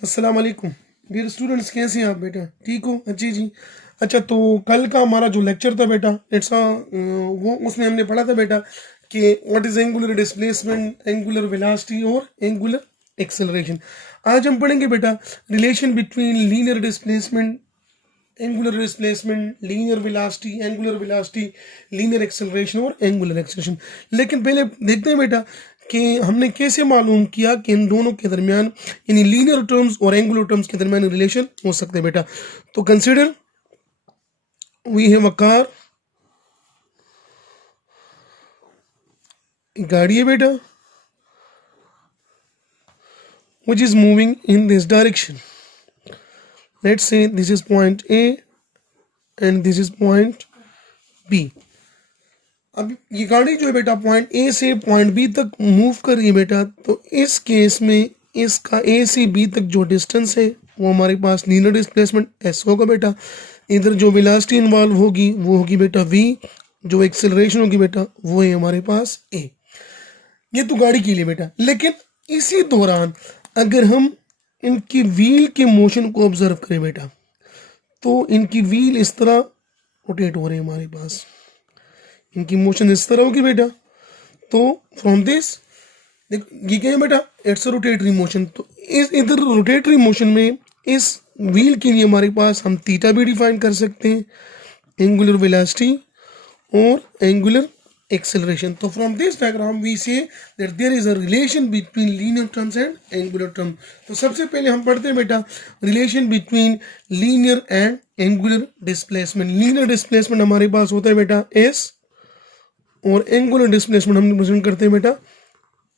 अस्सलाम वालेकुम dear students, कैसे हैं आप बेटा? ठीक हो? अच्छी जी। अच्छा, तो कल का हमारा जो लेक्चर था बेटा, इट्स वो उसमें हमने पढ़ा था बेटा कि what is angular displacement, angular velocity और एंगुलर एक्सेलरेशन। आज हम पढ़ेंगे बेटा relation between linear displacement, angular displacement, linear velocity, angular velocity, linear acceleration और एंगुलर एक्सेलरेशन। लेकिन पहले देखते हैं बेटा कि हमने कैसे मालूम किया कि इन दोनों के दरमियान, यानी लीनियर टर्म्स और एंगुलर टर्म्स के दरमियान रिलेशन हो सकते हैं बेटा। तो consider we have a car, गाड़ी है बेटा, which is moving in this direction. Let's say this is point A and this is point B. अब ये गाड़ी जो है बेटा पॉइंट ए से पॉइंट बी तक मूव कर रही है बेटा, तो इस केस में इसका ए से बी तक जो डिस्टेंस है वो हमारे पास लीनियर डिस्प्लेसमेंट एस होगा बेटा। इधर जो वेलोसिटी इन्वॉल्व होगी वो होगी बेटा वी, जो एक्सेलरेशन होगी बेटा वो है हमारे पास ए। ये तो गाड़ी के लिए बेटा। लेकिन इसी दौरान अगर हम इनकी व्हील के मोशन को ऑब्जर्व करें बेटा, तो इनकी व्हील इस तरह रोटेट हो रही है हमारे पास, इनकी मोशन इस तरह होगी बेटा। तो फ्रॉम दिस, देखो ये क्या है बेटा, इट्स अ रोटेटरी मोशन। तो इस इधर रोटेटरी मोशन में इस व्हील के लिए हमारे पास हम थीटा भी डिफाइन कर सकते हैं, एंगुलर वेलोसिटी और एंगुलर एक्सेलरेशन। तो from this diagram we see that there is a relation between linear terms and angular term. तो सबसे पहले हम पढ़ते हैं बेटा relation between linear and angular displacement. Linear displacement हमारे पास होता है बेटा एस, और एंगुलर डिस्प्लेसमेंट हम रिप्रेजेंट करते हैं बेटा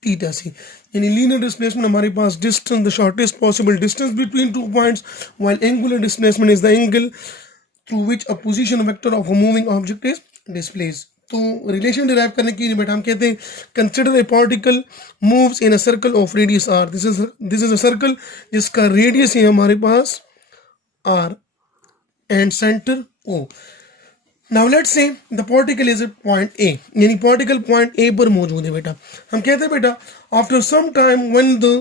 थीटा से। यानी लीनियर डिस्प्लेसमेंट हमारे पास distance, the shortest possible distance between two points, while angular displacement is the angle through which a position vector of a moving object is displaced. तो relation derive करने के लिए बेटा हम कहते हैं consider a particle moves in a circle of radius R. This is a circle जिसका radius है हमारे पास R and centre O. Now let's say the particle is eight point A, यानी पार्टिकल पॉइंट ए पर मौजूद है बेटा। हम कहते हैं बेटा after some time when the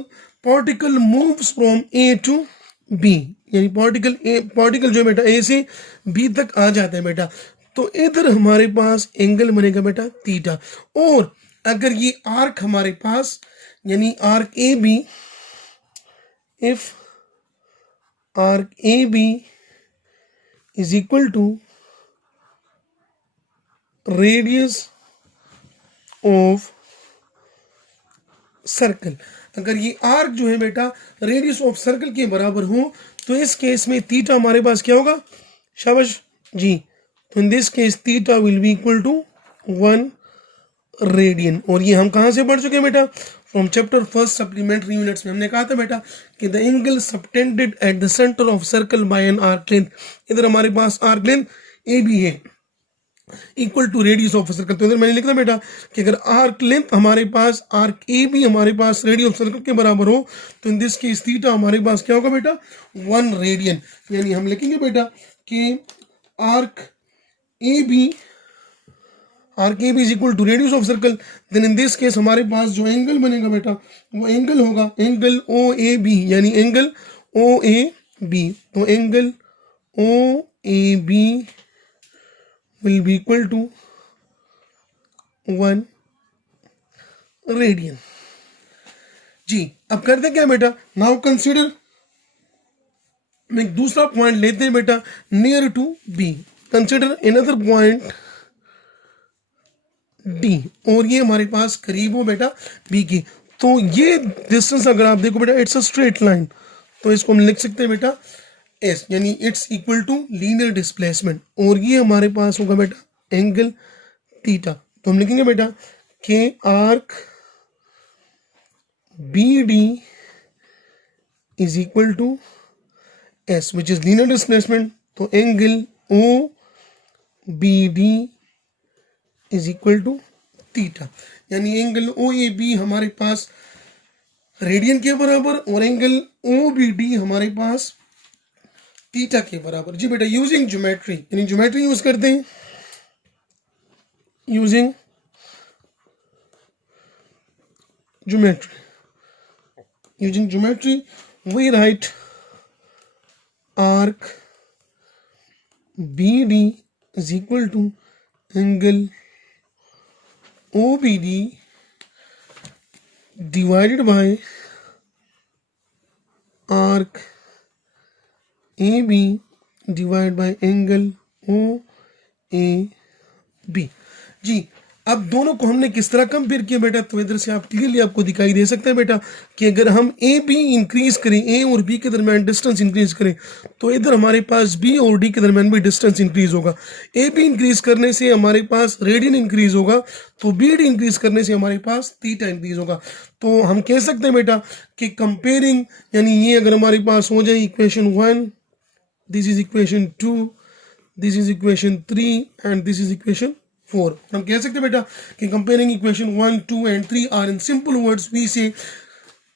particle moves from A to B, यानी पार्टिकल जो है बेटा ए से बी तक आ जाता है बेटा, तो इधर हमारे पास एंगल बनेगा बेटा थीटा। और अगर ये आर्क हमारे पास, यानी arc A B, if arc A B is equal to radius of circle, अगर ये आर्क जो है बेटा रेडियस ऑफ सर्कल के बराबर हो, तो इस केस में थीटा हमारे पास क्या होगा? शाबाश जी। तो in this case theta will be equal to 1 radian. और ये हम कहाँ से पढ़ चुके हैं बेटा? From chapter first supplementary units में हमने कहा था बेटा कि the angle subtended at the centre of circle by an arc length. इधर हमारे पास आर्क लेंथ ए बी है equal to radius of circle. तो इधर मैंने लिखा बेटा कि अगर आर्क लेंथ हमारे पास, आर्क ए भी हमारे पास रेडियस ऑफ सर्कल के बराबर हो, तो इन दिस केस थीटा हमारे पास क्या होगा बेटा? 1 रेडियन। यानी हम लिखेंगे बेटा कि arc A B, arc A B is equal to radius of circle. Then in this case हमारे पास जो एंगल बनेगा बेटा वो एंगल होगा एंगल ओ ए बी, यानी एंगल ओ ए बी। तो angle O A B will be equal to 1 radian जी। अब करते क्या बेटा, नाउ कंसीडर, मैं एक दूसरा पॉइंट लेते हैं बेटा near to B. Consider another point D, और ये हमारे पास करीब हो बेटा बी की। तो ये डिस्टेंस अगर आप देखो बेटा इट्स अ स्ट्रेट लाइन, तो इसको हम लिख सकते हैं बेटा एस, यानी it's equal to linear displacement. और ये हमारे पास होगा बेटा एंगल थीटा। तो हम लिखेंगे बेटा के arc B D is equal to S which is linear displacement. तो angle O B D is equal to theta, यानी एंगल ओ ए बी हमारे पास रेडियन के बराबर और एंगल ओ बी डी हमारे पास थीटा के बराबर। जी बेटा यूजिंग ज्योमेट्री, यानी ज्योमेट्री यूज करते हैं, using geometry we write arc BD is equal to angle OBD divided by arc AB divided by angle OAB। जी, अब दोनों को हमने किस तरह कंपेयर किया बेटा, तो इधर से आप क्लियरली आपको दिखाई दे सकता है बेटा कि अगर हम ए बी इंक्रीज करें, ए और बी के दरमियान डिस्टेंस इंक्रीज करें, तो इधर हमारे पास बी और डी के दरमियान भी डिस्टेंस इंक्रीज होगा। ए बी इंक्रीज करने से हमारे पास रेडियन इंक्रीज होगा, तो बी डी इंक्रीज करने से हमारे पास थीटा इंक्रीज होगा। तो हम कह सकते हैं बेटा कि कंपेयरिंग, यानी ये अगर हमारे पास हो जाए equation 1, this is equation 2, this is equation 3 and this is equation 4। हम कह सकते हैं बेटा कि comparing equation 1, 2 and 3 are in simple words we see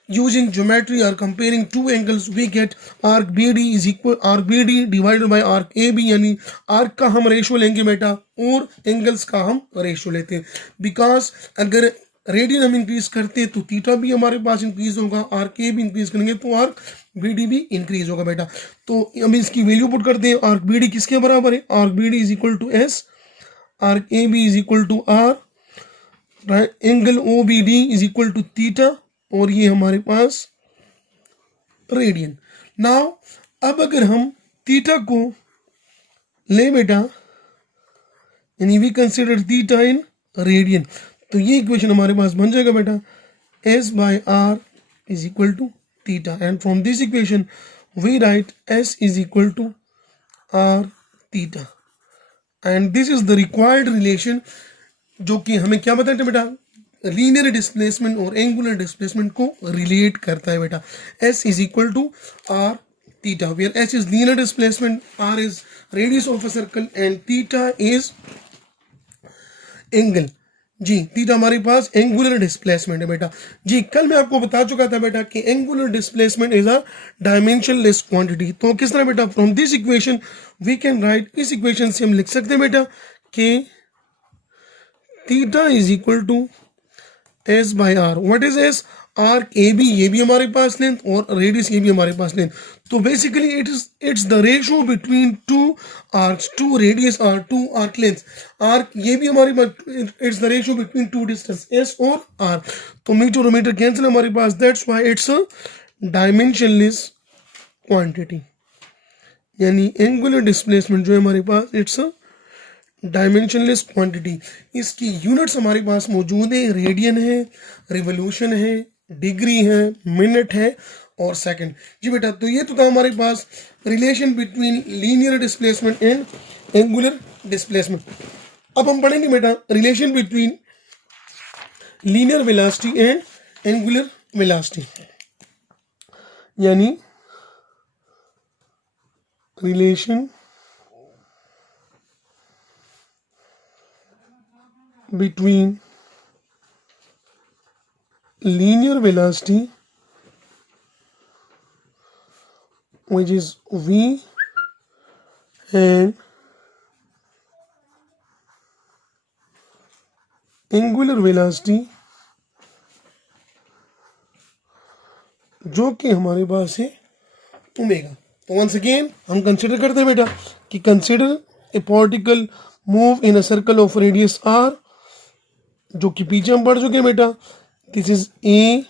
using geometry or comparing two angles we get arc BD is equal arc BD divided by arc AB, यानी arc का हम ratio लेंगे बेटा और एंगल्स का हम रेशो लेते हैं। बिकॉज अगर रेडियन हम इंक्रीज करते हैं तो थीटा भी हमारे पास इंक्रीज होगा, आर्क ए भी इंक्रीज करेंगे तो आर्क BD भी इंक्रीज होगा बेटा। तो हम इसकी वैल्यू पुट करते हैं। आर्क BD किसके बराबर है, arc BD is equal to S, arc AB is equal to R, angle OBD is equal to theta, और ये हमारे पास रेडियन। नाउ अब अगर हम थीटा को ले बेटा, यानी we consider theta in radian, तो ये इक्वेशन हमारे पास बन जाएगा बेटा S by R is equal to theta, and from this equation we write S is equal to R theta, and this is the required relation जो कि हमें क्या बताते हैं बेटा, लीनियर डिस्प्लेसमेंट और एंगुलर डिस्प्लेसमेंट को रिलेट करता है बेटा। S is equal to R theta, where S is linear displacement, R is radius of a circle and theta is angle. जी, थीटा हमारे पास एंगुलर डिस्प्लेसमेंट है बेटा। जी, कल मैं आपको बता चुका था बेटा कि angular displacement is a dimensionless quantity. तो किस तरह बेटा, from this equation we can write, इस इक्वेशन से हम लिख सकते हैं बेटा कि theta is equal to S by R। What is S? Arc A B, ये भी हमारे पास लेंथ, और रेडियस ये भी हमारे पास लेंथ। तो basically it's the ratio between two arcs, two radius और टू आर्क लेंथ। आर्क ये भी हमारे पास, it's the ratio between two distance S और R। तो मीटर और मीटर कैंसिल हमारे पास, that's why it's a dimensionless quantity, यानी एंगुलर डिस्प्लेसमेंट जो है हमारे पास इट्स अ डायमेंशनलेस क्वांटिटी। इसकी यूनिट्स हमारे पास मौजूद है, रेडियन है, रिवोल्यूशन है, डिग्री है, मिनट है और सेकंड। जी बेटा, तो ये तो था हमारे पास relation between linear displacement and angular displacement. अब हम पढ़ेंगे बेटा relation between linear velocity and angular velocity, यानी relation between linear velocity, which is v, and angular velocity जो कि हमारे पास है ओमेगा। तो वंस अगेन हम कंसिडर करते हैं बेटा कि consider a particle move in a circle of radius r, जो कि पीछे हम पढ़ चुके हैं बेटा। दिस इज ए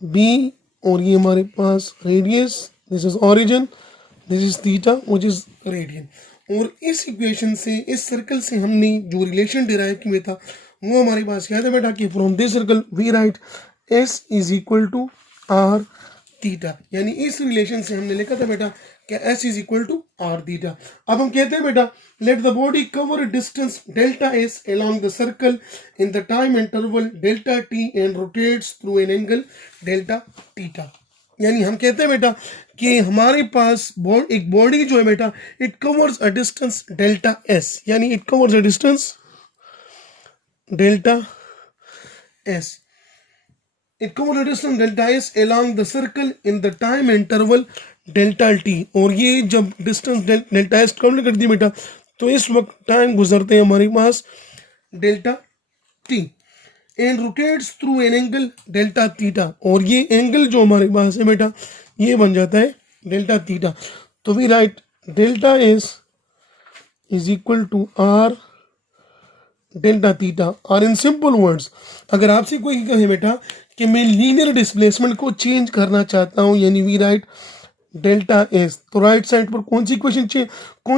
बी, और ये हमारे पास radius, this is origin, this is theta which is radian. और इस इक्वेशन से, इस सर्कल से हमने जो रिलेशन डिराइव किया था वो हमारे पास क्या था बेटा कि from this circle we write S is equal to R theta, यानी इस रिलेशन से हमने लिखा था बेटा कि S is equal to R theta. अब हम कहते हैं बेटा let the body cover a distance delta S along the circle in the time interval delta t and rotates through an angle delta theta। यानी हम कहते हैं बेटा कि हमारे पास एक बॉडी जो है बेटा it covers a distance delta S, यानी it covers a distance delta S, it covers a distance delta S along the circle in the time interval delta t। और ये जब डिस्टेंस डेल्टा S कवर कर दी बेटा तो इस वक्त time गुजरते हैं हमारे पास delta t. And rotates through an angle delta theta, और ये एंगल जो हमारे पास है बेटा ये बन जाता है डेल्टा थीटा। तो we write delta S is equal to are delta theta. और इन सिंपल वर्ड्स, अगर आपसे कोई कहे बेटा कि मैं लीनियर डिस्प्लेसमेंट को चेंज करना चाहता हूँ, यानी वी राइट डेल्टा एस, तो राइट साइड पर कौन सी कौन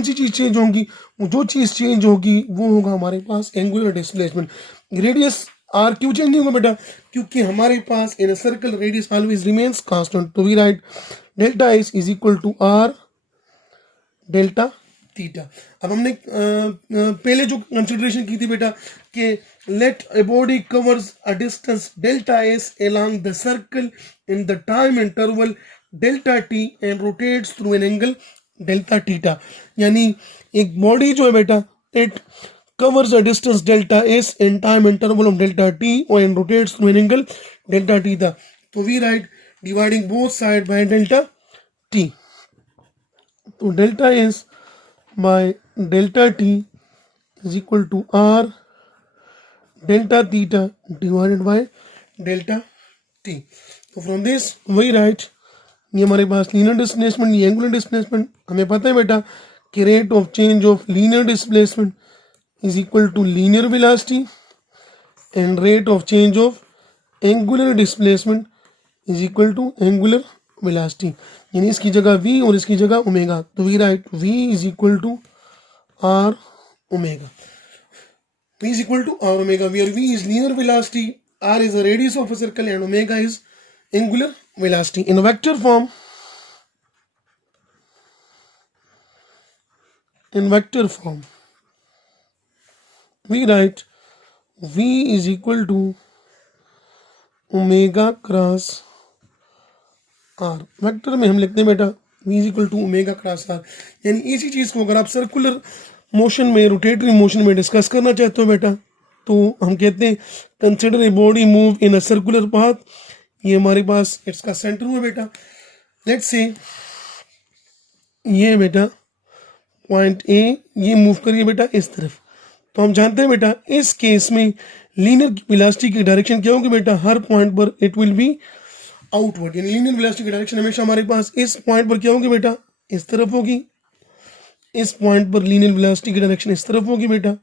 सी चीज चेंज होगी? जो चीज चेंज होगी वो होगा हमारे पास एंगुलर डिस्प्लेसमेंट। रेडियस आर क्यों चेंज नहीं होगा बेटा? क्योंकि हमारे पास in circle radius always remains constant. तो we write delta S is equal to are delta theta. अब हमने पहले जो कंसिडरेशन की थी बेटा कि let a body covers a distance delta s along the circle in the time interval delta t and rotates through an angle delta theta, यानी एक बॉडी जो है बेटा it covers a distance delta s in time interval of delta t and rotates through an angle delta theta. So we write dividing both sides by delta t. So delta s by delta t is equal to r delta theta divided by delta t. So from this we write, ये हमारे पास linear displacement, ये angular displacement. हमें पता है बेटा कि rate of change of linear displacement is equal to linear velocity and rate of change of angular displacement is equal to angular velocity, यानी इसकी जगह v और इसकी जगह ओमेगा। तो we write v is equal to r omega, v is equal to r omega, where v is linear velocity, r is the radius of a circle and omega is angular velocity. In vector form, we write v is equal to omega cross r। Vector में हम लिखते हैं बेटा v is equal to omega cross r, यानी इसी चीज़ को अगर आप सर्कुलर मोशन में, रोटेटरी मोशन में डिस्कस करना चाहते हो बेटा, तो हम कहते हैं consider a body move in a circular path. ये हमारे पास इसका सेंटर हुआ बेटा, लेट्स से ये बेटा पॉइंट ए, ये मूव करिए बेटा इस तरफ। तो हम जानते हैं बेटा इस केस में लीनियर वेलोसिटी की डायरेक्शन क्या होगी बेटा? हर पॉइंट पर इट विल बी आउटवर्ड, यानी लीनियर वेलोसिटी की डायरेक्शन हमेशा हमारे पास इस पॉइंट पर क्या होगी बेटा? इस तरफ होगी। इस पॉइंट पर लीनियर वेलोसिटी की डायरेक्शन इस तरफ होगी बेटा।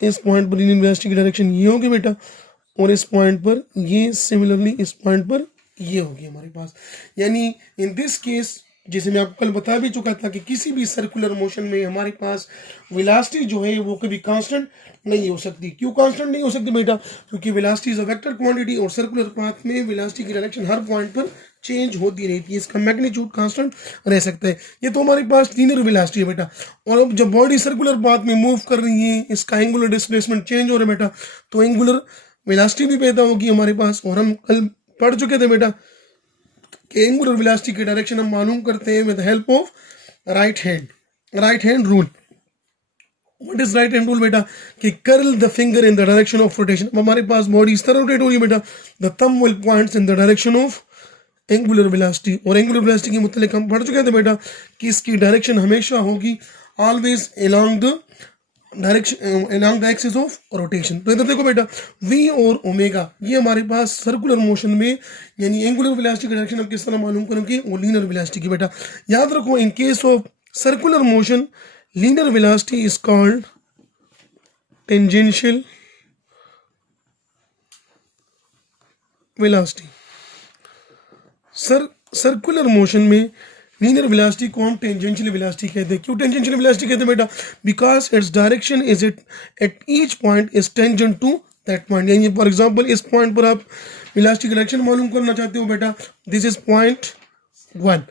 इस पॉइंट पर लीनियर वेलोसिटी की डायरेक्शन ये होगी बेटा, और इस पॉइंट पर ये सिमिलरली इस पॉइंट पर ये होगी हमारे पास। यानी इन दिस केस, जैसे मैं आपको कल बता भी चुका था कि किसी भी सर्कुलर मोशन में हमारे पास वेलोसिटी जो है वो कभी कांस्टेंट नहीं हो सकती। क्यों कांस्टेंट नहीं हो सकती बेटा? क्योंकि velocity is a vector quantity, और सर्कुलर पाथ में वेलोसिटी की डायरेक्शन हर पॉइंट पर चेंज होती रहती है, इसका मैग्नीट्यूड कांस्टेंट रह सकता है। ये तो हमारे पास लीनियर वेलोसिटी है बेटा। और अब जब बॉडी सर्कुलर पाथ में मूव कर रही है, इसका एंगुलर डिस्प्लेसमेंट चेंज हो रहा है बेटा, तो एंगुलर वेलोसिटी भी पैदा होगी हमारे पास। और हम कल पढ़ चुके थे बेटा कि एंगुलर वेलोसिटी की डायरेक्शन हम मालूम करते हैं with help of right hand rule. What is right hand rule बेटा? कि curl the finger in the direction of rotation. हमारे पास बॉडी इस तरह रोटेट हो रही है बेटा, the thumb will points in the direction of angular velocity. और एंगुलर वेलोसिटी के मुतालिक हम पढ़ चुके थे बेटा कि इसकी डायरेक्शन हमेशा होगी always along the direction along the axis of rotation. तो इधर देखो बेटा v और ओमेगा, ये हमारे पास सर्कुलर मोशन में, यानी एंगुलर वेलोसिटी की डायरेक्शन हम किस तरह मालूम करेंगे? वो लीनियर वेलोसिटी की बेटा। याद रखो in case of circular motion linear velocity is called tangential velocity. Circular motion में लीनियर वेलोसिटी को हम टेंजेंशियल वेलोसिटी कहते हैं। क्यों टेंजेंशियल वेलोसिटी कहते हैं बेटा? Because its direction is it at each point is tangent to that point. यानी फॉर एग्जांपल इस पॉइंट पर आप वेलोसिटी की डायरेक्शन मालूम करना चाहते हो बेटा, दिस इज पॉइंट 1,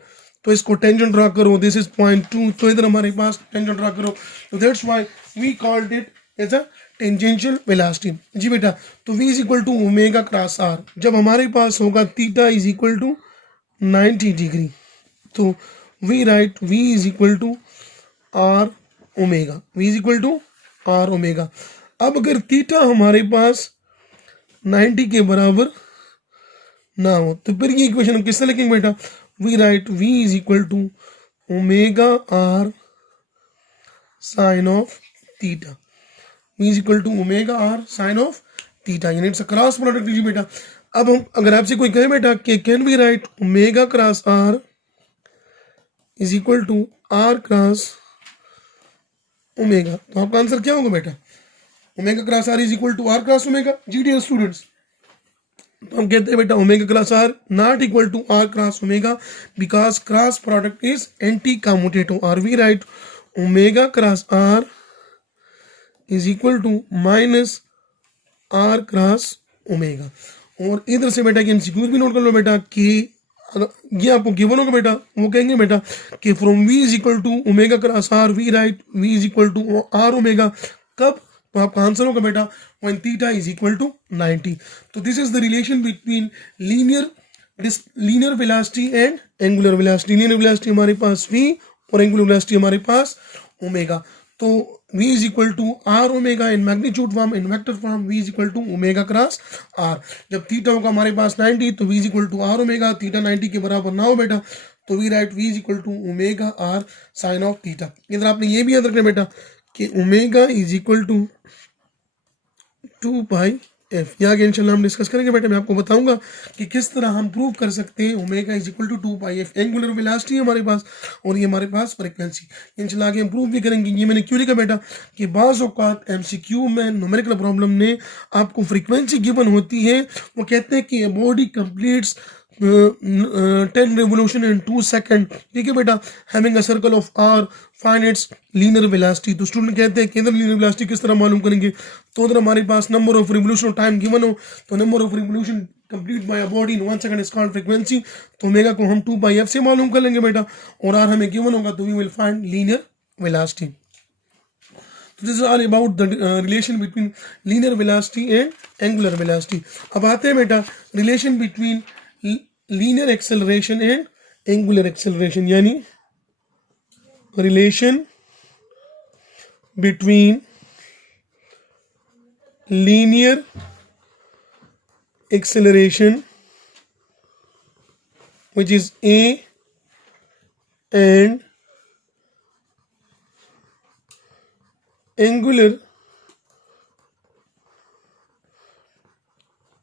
तो इसको टेंजेंट ड्रा करो। दिस इज पॉइंट 2, तो इधर हमारे पास टेंजेंट ड्रा करो। तो that's why we called it as a tangential velocity. जी बेटा, तो v is equal to omega cross r। जब हमारे पास होगा theta is equal to 90 degree, तो we write v is equal to r omega, v is equal to r omega. अब अगर थीटा हमारे पास 90 के बराबर ना हो तो फिर ये इक्वेशन हम किससे लिखेंगे बेटा? We write v is equal to omega r sine of theta, v is equal to omega r sine of theta, यानी इट्स अ क्रॉस प्रोडक्ट लीजिए बेटा। अब हम अगर आपसे कोई कहे बेटा कि can be write omega cross are is equal to are cross omega, तो आपका आंसर क्या होगा बेटा? Omega cross are is equal to are cross omega. जी डियर स्टूडेंट्स, तो हम कहते हैं बेटा omega cross R not equal to are cross omega because cross product is anti commutative. Or we write omega cross are is equal to minus R cross omega. और इधर से बेटा कि एमसीक्यूज भी नोट कर लो बेटा कि ये आपको गिवन होगा बेटा, वो कहेंगे बेटा कि from v is equal to omega cross R we write v is equal to are omega. कब? तो आपका आंसर होगा बेटा when theta is equal to 90। तो this is the relation between linear velocity and angular velocity. Linear velocity हमारे पास v और angular velocity हमारे पास ओमेगा। तो v is equal to are omega in magnitude form, in vector form v is equal to omega cross R. जब theta होगा हमारे पास 90 तो v is equal to are omega. Theta 90 के बराबर ना हो बेटा तो we write v is equal to omega R sine of theta. इधर आपने ये भी याद रखना बेटा कि omega is equal to 2 pi F. यहाँ आगे इंशाल्लाह हम डिस्कस करेंगे बेटा। मैं आपको बताऊंगा कि किस तरह हम प्रूव कर सकते हैं omega is equal to 2 pi F. Angular velocity है हमारे पास और ये हमारे पास फ्रीक्वेंसी। इंशाल्लाह आगे हम प्रूव भी करेंगे। ये मैंने क्यों लिखा बेटा कि बाज़ औक़ात एमसीक्यू में न्यूमेरिकल प्रॉब्लम ने आपको फ्रीक्वेंसी गिवन होती है, वो कहते हैं कि body completes 10 revolution in 2 second, ठीक है बेटा, having a circle of R find its linear velocity. तो स्टूडेंट कहते हैं कि इधर लीनियर वेलोसिटी किस तरह मालूम करेंगे? तो उधर हमारे पास number of revolution time given हो, तो number of revolution complete by a body in 1 second is called frequency. तो ओमेगा को हम 2 पाई एफ से मालूम कर लेंगे बेटा, और आर हमें गिवन होगा तो we will find linear velocity. तो this is all about the relation between linear velocity and angular velocity. अब आते हैं बेटा relation between linear acceleration and angular acceleration, यानी relation between linear acceleration which is a and angular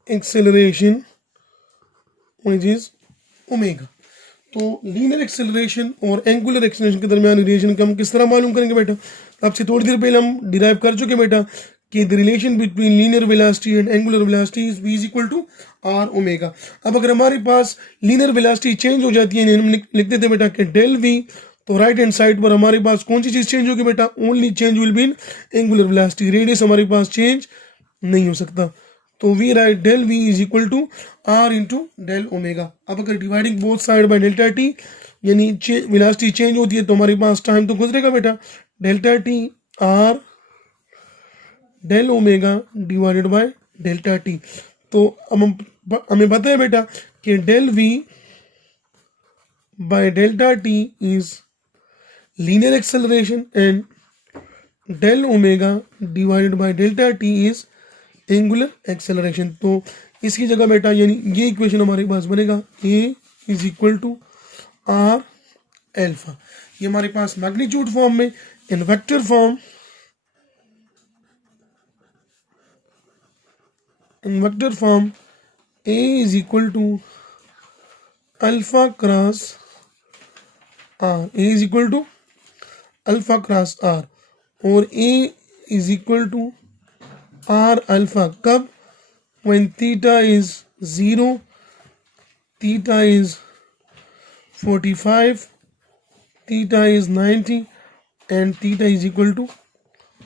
acceleration which is omega. तो linear acceleration और angular acceleration के दरमियान relation को हम किस तरह मालूम करेंगे बेटा? आपसे थोड़ी देर पहले हम डिराइव कर चुके बेटा कि the relation between linear velocity and angular velocity is v is equal to are omega. अब अगर हमारे पास लीनियर वेलोसिटी चेंज हो जाती है, हम लिख देते बेटा कि डेल v, तो राइट हैंड साइड पर हमारे पास कौन सी चीज चेंज होगी बेटा? Only change will be in angular velocity. Radius हमारे पास चेंज नहीं हो सकता। तो we write del V is equal to R into del omega. अब अगर dividing both side by delta T, यानी वेलोसिटी चेंज होती है तो हमारे पास टाइम तो गुजरेगा बेटा, delta T R del omega divided by delta T. तो अब हमें पता है बेटा कि del V by delta T is linear acceleration and del omega divided by delta T is angular acceleration. तो इसकी जगह बेटा यानी ये इक्वेशन हमारे पास बनेगा a is equal to R alpha. ये हमारे पास मैग्नीट्यूड फॉर्म में, in vector form, a is equal to alpha cross R, a is equal to alpha cross R, और a is equal to are alpha. कब? when theta is 0, theta is 45, theta is 90 and theta is equal to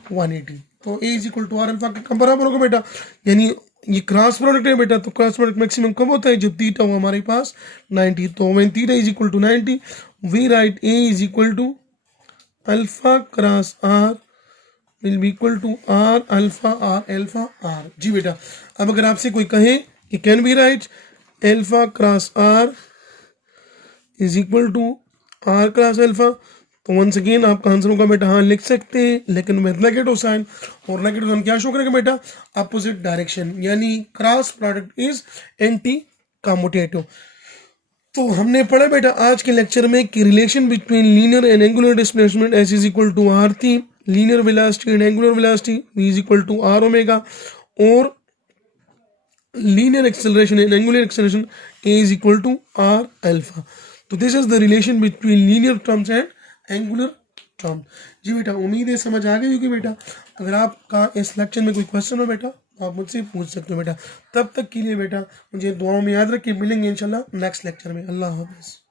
180। तो a is equal to r alpha के बराबर होगा बेटा, यानी ये cross product है बेटा। तो क्रॉस प्रोडक्ट मैक्सिमम कब होता है? जब थीटा हो हमारे पास 90। तो when theta is equal to 90 we write a is equal to alpha cross r will be equal to are alpha r. जी बेटा, अब अगर आपसे कोई कहे कि can be write alpha cross are is equal to are cross alpha, तो once again आपका आंसर होगा बेटा हाँ लिख सकते हैं, लेकिन विद नेगेटिव साइन। और नेगेटिव साइन क्या शो करेगा बेटा? अपोजिट डायरेक्शन, यानी cross product is anti commutative. तो हमने पढ़ा बेटा आज के लेक्चर में कि relation between linear and angular displacement s is equal to r थी, linear velocity and angular velocity v is equal to are omega, और linear acceleration and angular acceleration a is equal to r alpha. तो this is the relation between linear terms and angular term. जी बेटा उम्मीद है समझ आ गई होगी बेटा। अगर आपका इस लेक्चर में कोई क्वेश्चन हो बेटा आप मुझसे पूछ सकते हो बेटा। तब तक के लिए बेटा मुझे दुआओं में याद रख के मिलेंगे इंशाल्लाह नेक्स्ट लेक्चर में। अल्लाह हाफ़िज़।